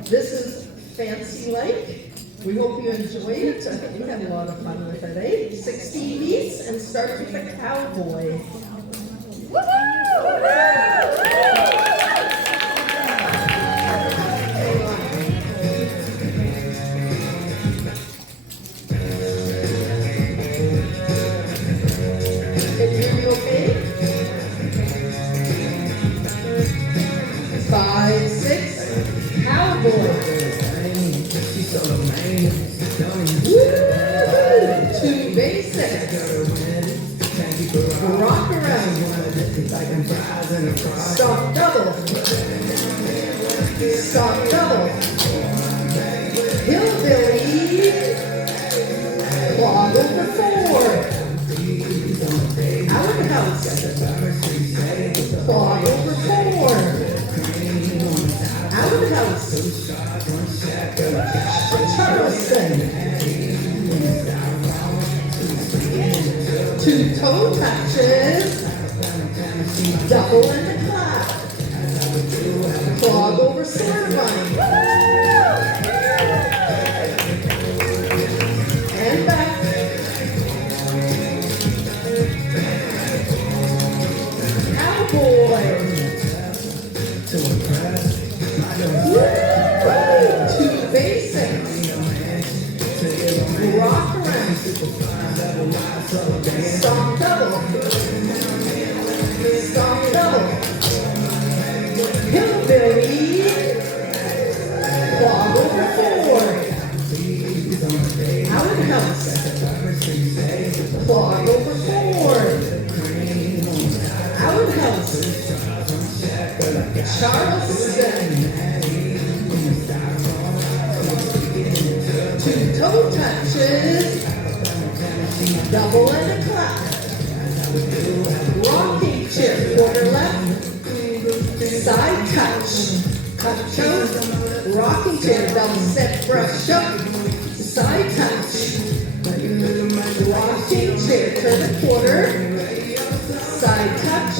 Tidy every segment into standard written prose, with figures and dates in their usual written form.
This is Fancy Lake. We hope you enjoy it. I think we had a lot of fun with it, eh? 16 beats and starts with a cowboy. Can you hear me okay? 5, 6, cowboy. Two basics. Rock around. Stop double. Stop double. Hillbilly. Clog over 4. Outhouse. Clog over 4. Outhouse. Charleston. Two toe touches. Double in the clap. Clog over Cervine. And back. Cowboy. Two basics. Rock around. Stop double. Stop double. Hillbilly. Clog over 4. Outhouse. Clog over 4. Outhouse. Charleston. Two toe touches. Double and a clap. Rocking chair, quarter left. Side touch. Cut choke. Rocking chair, double step, brush up. Side touch. Rocking chair, turn a quarter. Side touch.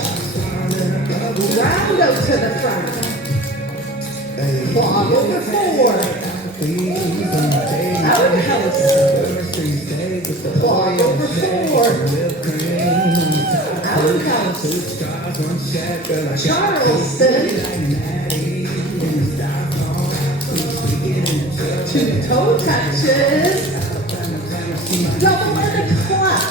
Round out to the front. Clog over 4. Outhouse. Clog over 4. Outhouse. Charleston. Two toe touches. Double and a clap.